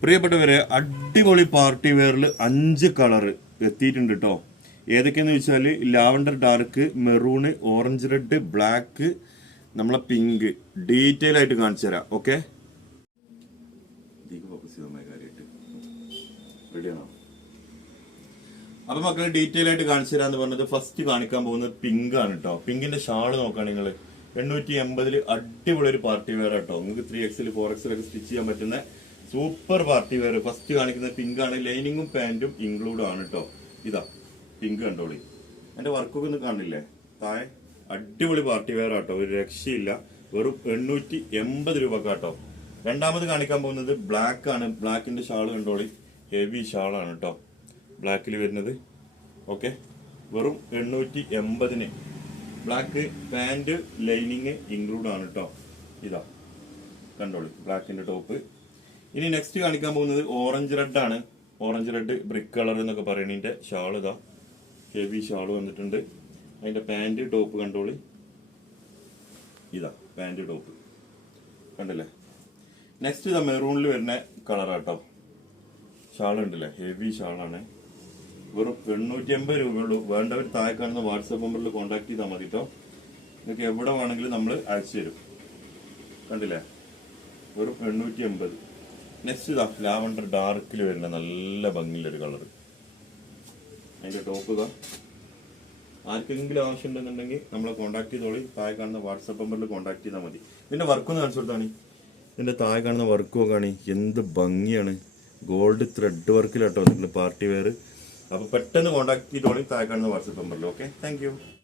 പ്രിയപ്പെട്ടവരെ, അടിപൊളി party വെയറിൽ 5 colour എത്തിയിട്ടുണ്ട് കേട്ടോ. ഏതൊക്കെയാന്ന് വെച്ചാൽ lavender dark, maroon, orange red, black, നമ്മളെ പിങ്ക്. ഡീറ്റെയിൽ ആയിട്ട് കാണിച്ചു തരാം. ഓക്കെ, റെഡിയാണോ? അപ്പൊ മക്കളെ ഡീറ്റെയിൽ ആയിട്ട് കാണിച്ചു തരാന്ന് പറഞ്ഞത് ഫസ്റ്റ് കാണിക്കാൻ പോകുന്നത് പിങ്ക് ആണ് കേട്ടോ. പിങ്കിന്റെ ഷാള് നോക്കുകയാണ് നിങ്ങൾ 880 അടിപൊളി ഒരു പാർട്ടി വെയർ കേട്ടോ. നിങ്ങൾക്ക് 3XL 4XL ഒക്കെ സ്റ്റിച്ച് ചെയ്യാൻ പറ്റുന്ന സൂപ്പർ പാർട്ടി വെയർ. ഫസ്റ്റ് കാണിക്കുന്നത് പിങ്ക് ആണ്. ലൈനിങ്ങും പാന്റും ഇൻക്ലൂഡ് ആണ് കേട്ടോ. ഇതാ പിങ്ക് കണ്ടോളി. എന്റെ വർക്കൊക്കെ ഒന്ന് കാണില്ലേ താഴെ. അടിപൊളി പാർട്ടി വെയർ ആട്ടോ, ഒരു രക്ഷയില്ല. വെറും 880 രൂപ കേട്ടോ. രണ്ടാമത് കാണിക്കാൻ പോകുന്നത് ബ്ലാക്ക് ആണ്. ബ്ലാക്കിന്റെ ഷാള് കണ്ടോളി, ഹെവി ഷാളാണ് കേട്ടോ, ബ്ലാക്കിൽ വരുന്നത്. ഓക്കെ, വെറും 880. ബ്ലാക്ക് പാന്റ് ലൈനിങ് ഇൻക്ലൂഡ് ആണ് കേട്ടോ. ഇതാ കണ്ടോളി ബ്ലാക്കിന്റെ ടോപ്പ്. ഇനി നെക്സ്റ്റ് കാണിക്കാൻ പോകുന്നത് ഓറഞ്ച് റെഡ് ആണ്. ഓറഞ്ച് റെഡ് ബ്രിക്ക് കളർ എന്നൊക്കെ പറയുന്നതിന്റെ ഷാള് ഇതാ, ഹെവി ഷാള് വന്നിട്ടുണ്ട്. അതിന്റെ പാന്റ് ടോപ്പ് കണ്ടോളി. ഇതാ പാന്റ് ടോപ്പ് കണ്ടല്ലേ. നെക്സ്റ്റ് ഇതാ മെറൂണിൽ വരുന്ന കളറാട്ടോ. ഷാൾ ഉണ്ടല്ലേ, ഹെവി ഷാളാണ്. വെറും 880 രൂപയുള്ളൂ. വേണ്ടവർ താഴെ കാണുന്ന വാട്സാപ്പ് നമ്പറിൽ കോൺടാക്ട് ചെയ്താൽ മതി കേട്ടോ. നിങ്ങൾക്ക് എവിടെ വേണമെങ്കിലും നമ്മൾ അയച്ചു തരും. കണ്ടില്ലേ, വെറും 880. നെക്സ്റ്റ് ഇതാ ലാവണ്ടർ ഡാർക്കിൽ വരുന്ന നല്ല ഭംഗിയുള്ളൊരു കളർ. അതിന്റെ ടോപ്പ് ഇതാ. ആർക്കെങ്കിലും ആവശ്യം ഉണ്ടെന്നുണ്ടെങ്കിൽ നമ്മളെ കോൺടാക്ട് ചെയ്തോളി. താഴെ കാണുന്ന വാട്സാപ്പ് നമ്പറിൽ കോൺടാക്ട് ചെയ്താൽ മതി. ഇതിന്റെ വർക്കൊന്ന് കാണിച്ചു കൊടുത്താണ്. ഇതിന്റെ താഴെ കാണുന്ന വർക്ക് നോക്കാണ്, എന്ത് ഭംഗിയാണ്. ഗോൾഡ് ത്രെഡ് വർക്കിലാട്ടോ നിങ്ങൾ പാർട്ടി വെയർ. അപ്പൊ പെട്ടെന്ന് കോൺടാക്ട് ചെയ്തോളി താഴെ കാണുന്ന വാട്സാപ്പ് നമ്പറിൽ. Okay, thank you.